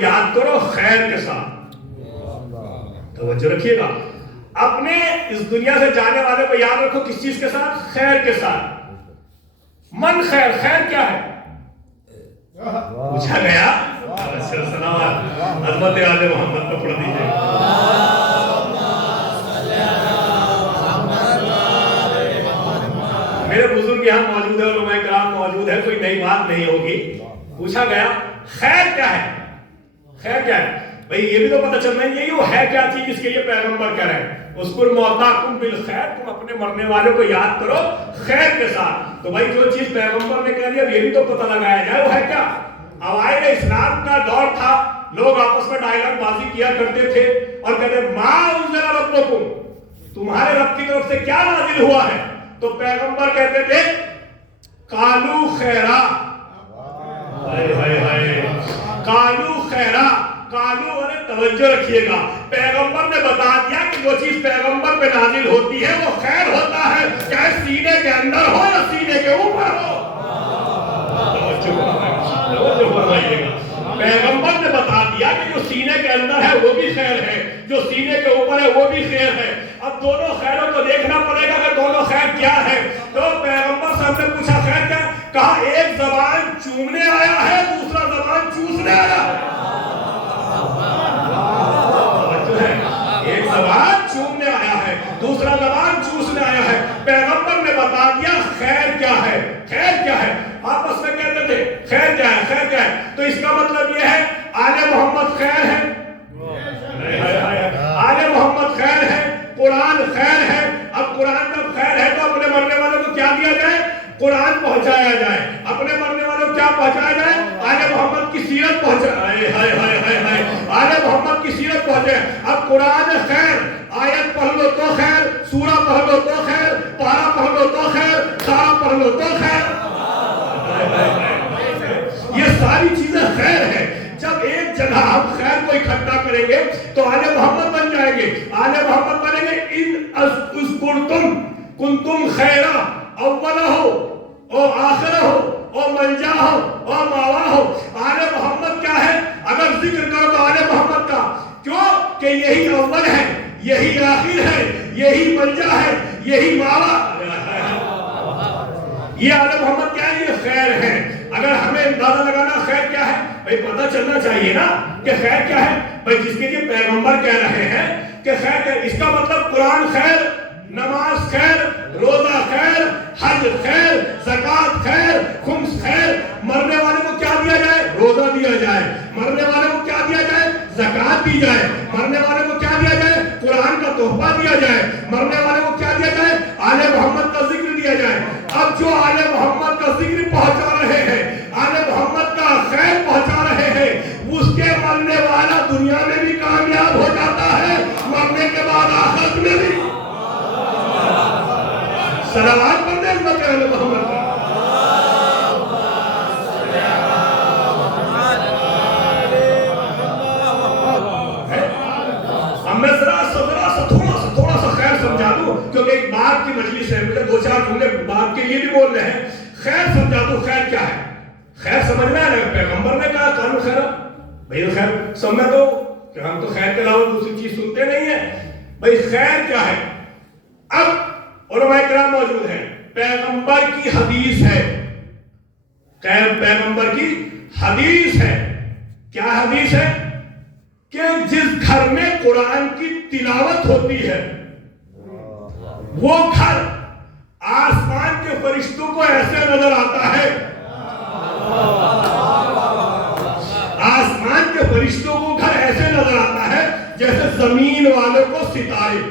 یاد کرو خیر کے ساتھ. توجہ رکھیے گا. اپنے اس دنیا سے جانے والے کو یاد رکھو کس چیز کے ساتھ؟ خیر کے ساتھ. من خیر، خیر کیا ہے؟ پوچھا گیا. عظمت آل محمد کو پڑھ دیجیے. میرے بزرگ یہاں موجود ہے، علماء کرام موجود ہے، کوئی نئی بات نہیں ہوگی. پوچھا گیا خیر کیا ہے؟ خیر کیا ہے؟ بھئی یہ بھی تو پتہ چلنا ہے یہی وہ ہے کیا چیز جس کے لیے پیغمبر کہہ رہے ہیں اذکر موتاکم بالخیر، تم اپنے مرنے والوں کو یاد کرو خیر کے ساتھ. تو بھائی جو چیز پیغمبر نے کہہ دیا یہ بھی تو پتہ لگایا جائے وہ ہے کیا. اوائل اسلام کا دور تھا، لوگ آپس میں ڈائیلاگ بازی کیا کرتے تھے اور کہتے ما انزل ربکم، تمہارے رب کی طرف سے کیا نازل ہوا ہے؟ تو پیغمبر کہتے تھے قالو خیرا. ہائے ہائے ہائے، قالو خیرا. قالو اور توجہ رکھیے گا، پیغمبر نے بتا دیا کہ جو چیز پیغمبر پہ نازل ہوتی ہے وہ خیر ہوتا ہے، چاہے سینے کے اندر ہو یا سینے کے اوپر ہو. توجہ فرمائیے گا. پیغمبر نے بتا دیا کہ جو سینے کے اندر ہے وہ بھی خیر ہے، جو سینے کے اوپر ہے وہ بھی خیر ہے. اب دونوں خیروں کو دیکھنا پڑے گا کہ دونوں خیر کیا ہے. تو پیغمبر صاحب نے پوچھا خیر کیا؟ کہا ایک زبان چومنے آیا ہے، دوسرا زبان چوسنے آیا ہے. ایک زبان چومنے آیا ہے، دوسرا زبان چوسنے آیا ہے. پیغمبر نے بتا دیا خیر کیا ہے. خیر کیا ہے؟ آپس میں کہتے تھے خیر کیا ہے، خیر کیا ہے. تو اس کا مطلب یہ ہے آل محمد خیر ہے، آل محمد خیر ہے، قرآن خیر ہے. اب قرآن جب خیر ہے تو اپنے مرنے والوں کو کیا دیا جائے؟ قرآن پہنچایا جائے. اپنے مرنے والوں کو کیا پہنچایا جائے؟ آل محمد کی سیرت پہنچائے. آل محمد کی سیرت پہنچے. اب قرآن خیر، آیت پڑھ لو تو خیر، سورہ پڑھ لو تو خیر، پارہ پڑھ لو تو خیر، سارہ پڑھ لو تو خیر. یہ ساری چیزیں خیر ہیں. جب ایک جگہ ہم خیر کو اکٹھا کریں گے تو آل محمد بن جائیں گے. آل محمد بنیں گے. ان اذکرتم کنتم خیرا اولہ ہو اور آخرہ ہو اور منجا ہو اور ماوا ہو. آل محمد کیا ہے؟ اگر ذکر کرو تو آل محمد کا. کیوں کہ یہی اول ہے، یہی آخر ہے، یہی منجا ہے، یہی ماوا. یہ آل محمد کیا ہے؟ یہ خیر ہے. اگر ہمیں اندازہ لگانا خیر کیا ہے، بھئی پتہ چلنا چاہیے نا کہ خیر کیا ہے. بھئی جس کے لیے پیغمبر کہہ رہے ہیں کہ خیر کیا، اس کا مطلب قرآن خیر، نماز خیر، روزہ خیر، حج خیر، زکوٰۃ خیر، خمس خیر. مرنے والے کو کیا دیا جائے؟ روزہ دیا جائے. مرنے والے کو کیا دیا جائے؟ زکوٰۃ دی جائے. مرنے والے کو کیا دیا جائے؟ قرآن کا تحفہ دیا جائے. مرنے والے کو کیا دیا جائے؟ آل محمد کا ذکر دیا جائے. اب جو آل محمد کا ذکر پہنچا رہے ہیں، آل محمد کا خیر پہنچا رہے ہیں، اس کے مرنے والا دنیا میں بھی کامیاب ہو جاتا ہے، مرنے کے بعد آخرت میں بھی. صلوات پڑھ دیں امت اہل محمد کا. اب میں تھوڑا سا خیر سمجھا دوں کیونکہ ایک بات کی مجلس ہے، مجھے دو چار جملے بات کے لیے بھی بول رہے ہیں. خیر سمجھا دوں خیر کیا ہے. خیر سمجھنا ہے نا، پیغمبر نے کہا قالو خیر. بھئی خیر سمجھ دو کہ ہم تو خیر کے علاوہ دوسری چیز سنتے نہیں ہیں. بھئی خیر کیا ہے؟ اب علماء کرام موجود ہیں. پیغمبر کی حدیث ہے، پیغمبر کی حدیث ہے. کیا حدیث ہے؟ کہ جس گھر میں قرآن کی تلاوت ہوتی ہے وہ گھر آسمان کے فرشتوں کو ایسے نظر آتا ہے، آسمان کے فرشتوں کو گھر ایسے نظر آتا ہے جیسے زمین والوں کو ستارے.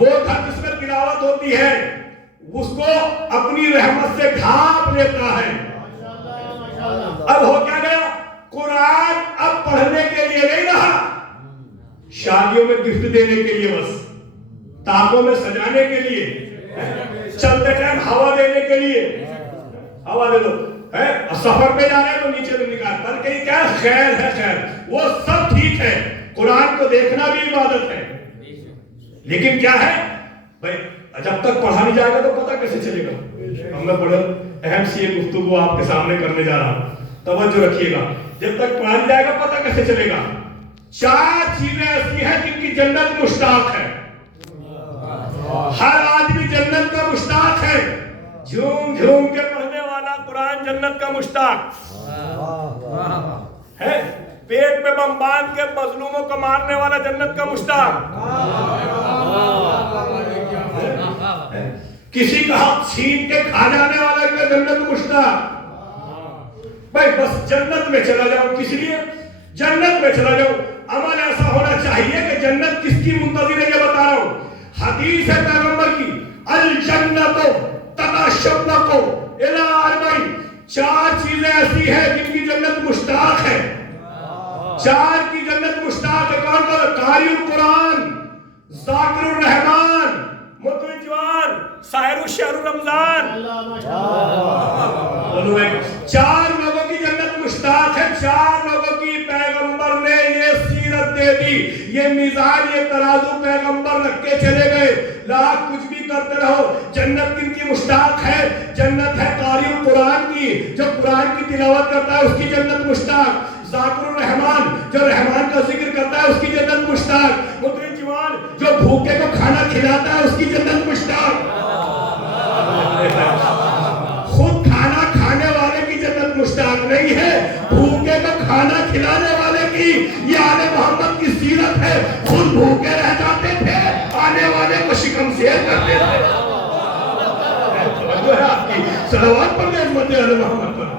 وہ گھر جس میں تلاوت ہوتی ہے اس کو اپنی رحمت سے ڈھانپ لیتا ہے. اب ہو کیا گیا؟ قرآن اب پڑھنے کے لیے نہیں رہا، شادیوں میں گفٹ دینے کے لیے، بس تاکوں میں سجانے کے لیے، چلتے ٹائم ہوا دینے کے لیے. ہوا دے دو، سفر پہ جا رہے ہیں تو نیچے میں نکال. بلکہ یہ کیا خیر ہے؟ خیر وہ سب ٹھیک ہے، قرآن کو دیکھنا بھی عبادت ہے، لیکن کیا ہے بھائی جب تک پڑھا نہیں جائے گا تو پتہ کیسے چلے گا. ہم نے بڑا اہم سی گفتگو آپ کے سامنے کرنے جا رہا ہوں. توجہ رکھیے گا، جب تک پڑھا جائے گا پتہ کیسے چلے گا؟ 4 چیزیں ایسی ہیں جن کی جنت مشتاق ہے، ہر آدمی جنت کا مشتاق ہے، جھوم جھوم کے پڑھنے والا قرآن جنت کا مشتاق ہے، پیٹ پہ بم باندھ کے مظلوموں کو مارنے والا جنت کا مشتاق، کسی کا حق چھین کے کھا جانے والا کا جنت مشتاق۔ بھائی بس جنت میں چلا جاؤ، کس لیے جنت میں چلا جاؤ؟ عمل ایسا ہونا چاہیے کہ جنت کس کی منتظر ہے، یہ بتا رہا ہوں، حدیث ہے پیغمبر کی، الجنت تتشوق الی اربعین، 4 چیزیں ایسی ہیں جن کی جنت مشتاق ہے، 4 کی جنت مشتاق ہے۔ کون کون؟ قاری القرآن، ذاکر الرحمن، مطوع جوان، سائر الشہر رمضان۔ 4 لوگوں کی جنت مشتاق ہے، 4 لوگوں کی پیغمبر نے یہ سیرت دے دی، یہ میزان، یہ ترازو پیغمبر رکھ کے چلے گئے، لاکھ کچھ بھی کرتے رہو، جنت کن کی مشتاق ہے؟ جنت ہے قاری القرآن کی، جو قرآن کی تلاوت کرتا ہے اس کی جنت مشتاق، ذاکر الرحمن جو رحمان کا ذکر کرتا ہے اس کی جنت مشتاق، مطرب جوان جو بھوکے کو کھانا کھلاتا ہے اس کی جنت مشتاق۔ خود کھانا کھانے والے کی جنت مشتاق نہیں ہے، بھوکے کو کھانا کھلانے والے کی، یہ آل محمد کی سیرت ہے، خود بھوکے رہ جاتے تھے، آنے والے کو شکم سیر کرتے تھے۔ جو ہے آپ کی صلوات پڑھ دیں عظمت آل محمد پر۔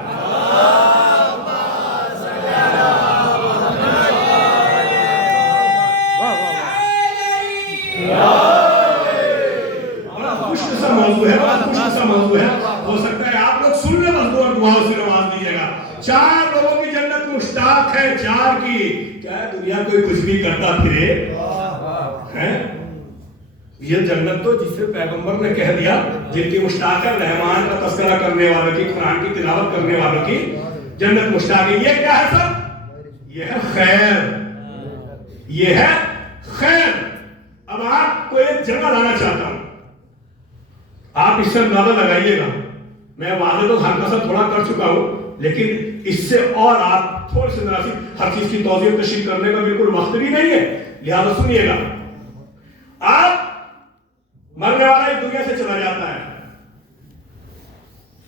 بڑا خوش قسم موضوع ہے، بڑا خوش قسم موضوع ہے، ہو سکتا ہے آپ لوگ سن لیں بس دعا دعاؤں سے نواز دیجیے گا۔ 4 لوگوں کی جنت مشتاق ہے، 4 کی۔ کیا ہے دنیا کوئی کچھ بھی کرتا پھرے ہے؟ یہ جنت تو جس سے پیغمبر نے کہہ دیا جن کی مشتاق ہے، رحمان کا تذکرہ کرنے والوں کی، قرآن کی تلاوت کرنے والوں کی جنت مشتاق ہے۔ یہ کیا ہے سب؟ یہ ہے خیر، یہ ہے خیر۔ اب آپ کو ایک جگہ لانا چاہتا ہوں، آپ اس سے اندازہ لگائیے گا، میں واضح تو ہلکا سا تھوڑا کر چکا ہوں، لیکن اس سے اور آپ تھوڑی سی ذرا سی ہر چیز کی توضیح تشریح کرنے کا بالکل وقت بھی نہیں ہے، لہذا سنیے گا۔ آپ مرنے والا اس دنیا سے چلا جاتا ہے،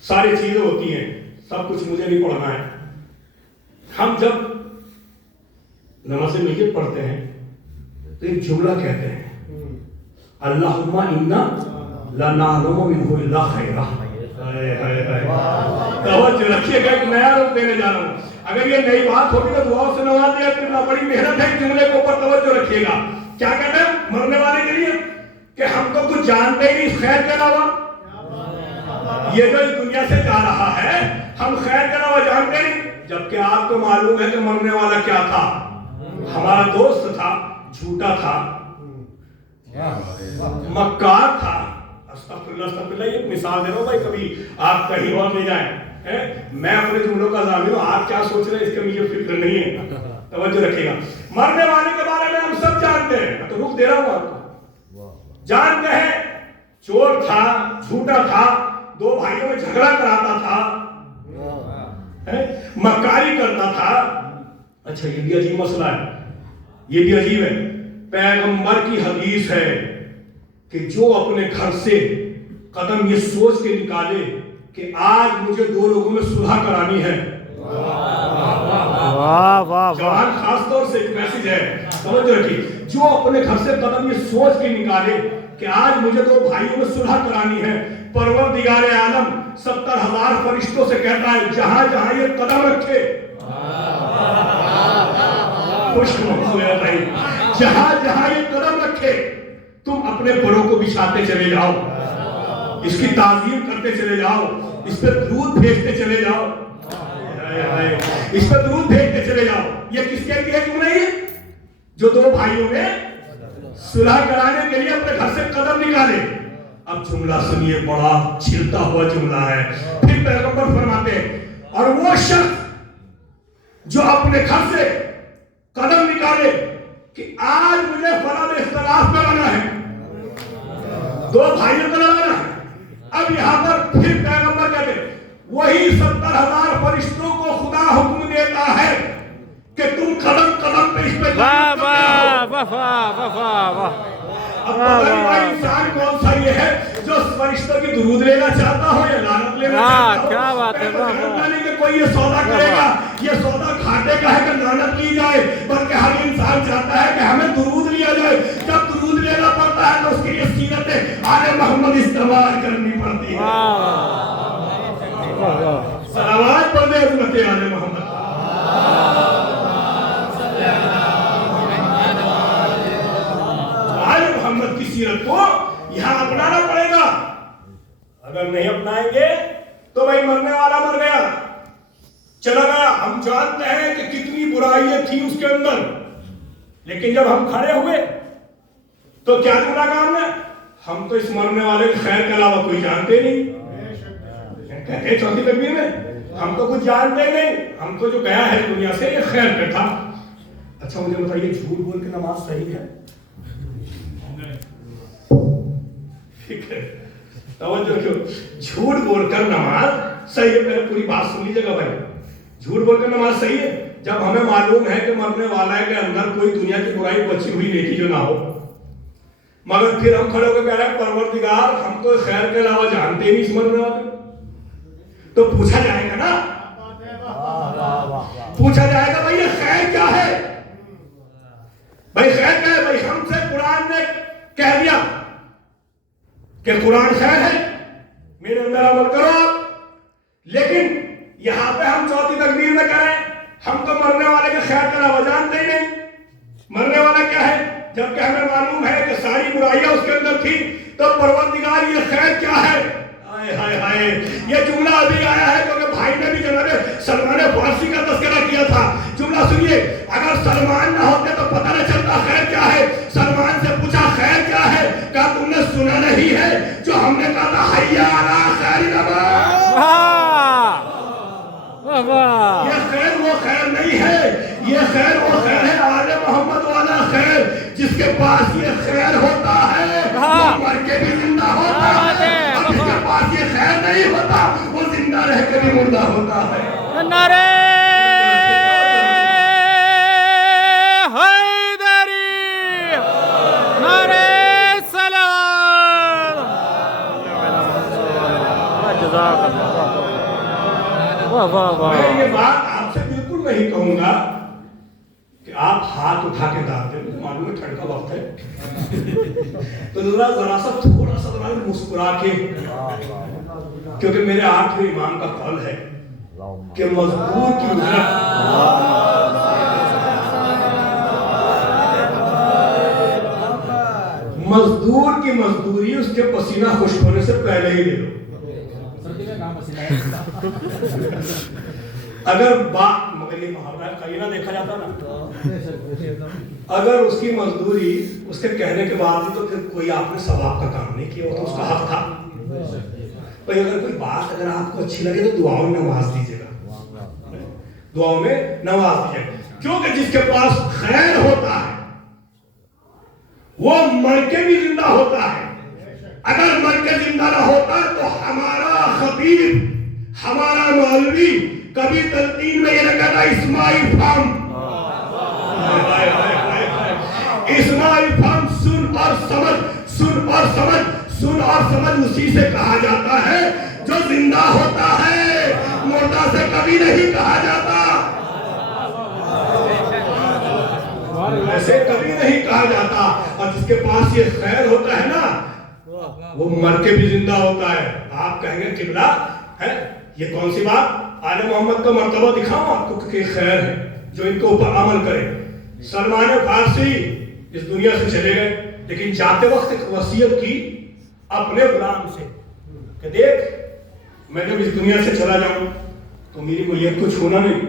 ساری چیزیں ہوتی ہیں، سب کچھ مجھے نہیں پڑھنا ہے۔ ہم جب نماز میت پڑھتے ہیں تو ایک جملہ کہتے ہیں، اللہم انا لنعلم منہ الا خیرہ۔ توجہ رکھیے گا، ایک نیا رخ دینے جا رہا ہوں۔ اگر یہ نئی بات ہوگی تو دعاؤں سے نواز دیا کرنا، بڑی محنت ہے جملے کے اوپر توجہ رکھیے گا۔ کیا کہتے ہیں مرنے والے کے لیے؟ کہ ہم تو کچھ جانتے ہی نہیں خیر کے علاوہ، یہ جو اس دنیا سے جا رہا ہے ہم خیر کے علاوہ جانتے نہیں، جبکہ آپ کو معلوم ہے کہ مرنے والا کیا تھا، ہمارا دوست تھا، جھوٹا تھا، مکار تھا۔ استغفراللہ استغفراللہ، یہ مثال دے رہا ہوں بھائی، کبھی آپ کہیں اور لے جائیں، میں اپنے جملوں کا ضامن ہوں، آپ کیا سوچ رہے ہیں اس کا مجھے فکر نہیں ہے، توجہ رکھیے گا۔ مرنے والے کے بارے میں ہم سب جانتے ہیں، میں تو رخ دے رہا ہوں آپ کو، جانتے ہیں چور تھا، جھوٹا تھا، 2 بھائیوں میں جھگڑا کراتا تھا، مکاری کرتا تھا۔ اچھا یہ بھی عجیب مسئلہ ہے، یہ بھی عجیب ہے، پیغمبر کی حدیث ہے کہ جو اپنے گھر سے قدم یہ سوچ کے نکالے کہ آج مجھے 2 لوگوں میں صلح کرانی ہے، جوان خاص طور سے ایک میسج ہے، سمجھ رکھیے، جو اپنے گھر سے قدم یہ سوچ کے نکالے کہ آج مجھے 2 بھائیوں میں صلح کرانی ہے، پروردگار عالم 70,000 فرشتوں سے کہتا ہے جہاں جہاں یہ قدم رکھے، خوش موضوع ہے بھائی، جہاں جہاں یہ قدم رکھے تم اپنے بڑوں کو بچھاتے چلے جاؤ، اس کی تعظیم کرتے چلے جاؤ، اس پر درود بھیجتے چلے جاؤ، اس پر درود بھیجتے چلے جاؤ۔ یہ کس کے لیے کیوں نہیں ہے؟ جو 2 بھائیوں میں صلح کرانے کے لیے اپنے گھر سے قدم نکالے۔ اب جملہ سنیے، بڑا چھلتا ہوا جملہ ہے، پھر پیغمبر فرماتے ہیں اور وہ شخص جو اپنے گھر سے قدم نکالے کہ آج مجھے فلاں اختلاف کرانا ہے، 2 بھائیوں کو لڑانا ہے۔ اب یہاں پر پھر پیغمبر کہتے ہیں وہی 70,000 فرشتوں کو خدا حکم دیتا ہے کہ تم قدم قدم پہ اس پہ واہ واہ واہ واہ واہ واہ. اب پتہ نہیں بھائی انسان کون سا یہ ہے جو فرشتوں کی درود لینا چاہتا ہو یا لعنت لینا چاہتا ہو. کیا بات ہے. نہیں کہ کوئی یہ سودا کرے گا، یہ سودا گھاٹے کا ہے کہ لعنت لی جائے، بلکہ ہر انسان چاہتا ہے کہ ہمیں درود لیا جائے. جب درود لینا پڑتا ہے تو اس کے لیے سیرت آل محمد استعمال کرنی پڑتی ہے. صلوات پڑھ دے حضرت آل محمد. آل محمد کی سیرت کو یہاں اپنانا پڑے گا. اگر نہیں اپنائیں گے تو بھائی مرنے والا مر گیا، چلا گیا. ہم جانتے ہیں کہ کتنی برائیاں تھی اس کے اندر، لیکن جب ہم کھڑے ہوئے تو کیا جملہ کام ہے؟ ہم تو اس مرنے والے کے خیر کے علاوہ کوئی جانتے نہیں. کہتے چوتھی تکبیر میں ہم تو کچھ جانتے نہیں، ہم تو جو گیا ہے دنیا سے یہ خیر پہ تھا. اچھا مجھے بتائیے جھوٹ بول کے نماز صحیح ہے؟ فکر توجہ کیوں؟ جھوٹ بول کر نماز صحیح ہے. پہلے پوری بات سن لیجیے گا بھائی. جھوٹ بول کر نماز صحیح ہے جب ہمیں معلوم ہے کہ مرنے والا ہے کہ اندر کوئی دنیا کی برائی بچی ہوئی نیکی جو نہ ہو، مگر پھر ہم کھڑے ہو کے کہہ رہے ہیں پروردگار ہم تو خیر کے علاوہ جانتے ہی نہیں اس مرنے والے. تو پوچھا جائے گا نا، پوچھا جائے گا بھائی یہ خیر کیا ہے؟ بھائی خیر کیا ہے؟ بھائی ہم سے قرآن نے کہہ دیا کہ قرآن خیر ہے، میرے اندر عمل کرو آپ. لیکن یہاں پہ ہم چوتھی تکبیر میں کریں ہم تو مرنے والے کے خیر کا علاوہ جانتے ہی نہیں. مرنے والا کیا ہے؟ جبکہ ہمیں معلوم ہے کہ ساری برائیاں اس کے اندر تھی. تو پروردگار یہ خیر کیا ہے؟ ہائے ہائے ہائے. یہ جملہ ابھی آیا ہے کیونکہ بھائی نے بھی جناب سلمان فارسی کا تذکرہ کیا تھا. جملہ سنیے. اگر سلمان نہ ہوتے تو پتہ نہ چلتا خیر کیا ہے. سلمان سے پوچھا خیر کیا ہے؟ کہا تم نے سنا نہیں ہے جو ہم نے کہا تھا حیا علی خیر العباد. یہ خیر وہ خیر نہیں ہے، یہ خیر وہ خیر ہے آل محمد والا خیر جس کے پاس یہ خیر ہوتا ہے وہ مر کے بھی زندہ ہوتا ہے، اور جس کے پاس یہ خیر نہیں ہوتا وہ زندہ رہ کے بھی مردہ ہوتا ہے. نعرہ حیدری، نعرہ سلام. جزاک اللہ. میں یہ بات آپ سے بالکل نہیں کہوں گا کہ آپ ہاتھ اٹھا کے ڈال دیں. مجھے معلوم ہے ٹھنڈ کا وقت ہے تو ذرا سا تھوڑا سا مسکرا کے، کیونکہ میرے آٹھویں امام کا قول ہے کہ مزدور کی اجرت مزدور کی مزدوری اس کے پسینہ خشک ہونے سے پہلے ہی لے لو. اگر مگر یہ محاورہ قرینہ دیکھا جاتا نا، اگر اس کی مزدوری اس کے کہنے کے بعد تو پھر کوئی آپ نے ثواب کا کام نہیں کیا، تو اس کا حق تھا. بھائی اگر کوئی بات اگر آپ کو اچھی لگے تو دعاؤں میں نواز دیجیے گا، دعاؤں میں نواز دیجیے گا. کیونکہ جس کے پاس خیر ہوتا ہے وہ مر کے بھی زندہ ہوتا ہے. اگر مر کے زندہ نہ ہوتا تو ہمارا خطیب، ہمارا مولوی کبھی تلقین میں یہ نہ کہتا اسماعیل فام، اسماعیل فام سن اور سمجھ، سن اور سمجھ، سن اور سمجھ اسی سے کہا جاتا ہے جو زندہ ہوتا ہے، مردہ سے کبھی نہیں کہا جاتا. ایسے کبھی نہیں کہا جاتا. اور جس کے پاس یہ خیر ہوتا ہے نا وہ مر کے بھی زندہ ہوتا ہے. آپ کہیں گے قبلہ ہے یہ کون سی بات؟ آل محمد کا مرتبہ دکھاؤں آپ کو کہ خیر ہے جو ان کے اوپر عمل کرے. سلمان فارسی اس دنیا سے چلے گئے لیکن جاتے وقت ایک وصیت کی اپنے غلام سے کہ دیکھ میں جب اس دنیا سے چلا جاؤں تو میری میت کو چھونا نہیں،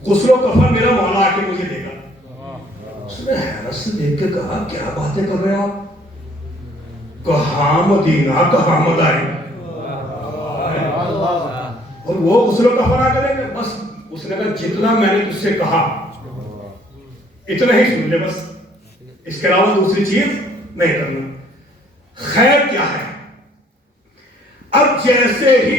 غسل و کفن میرا مولا آ کے مجھے دے گا. اس نے حیرت سے دیکھ کے کہا کیا باتیں کر رہے ہیں آپ؟ کہاں مدینہ کہاں مدائن، اور وہ غسل و کفن آ کریں گے. بس اس نے کہا جتنا میں نے تجھ سے کہا اتنا ہی سن لے، بس اس کے علاوہ دوسری چیز نہیں کرنا. خیر کیا ہے؟ اب جیسے ہی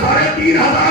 3500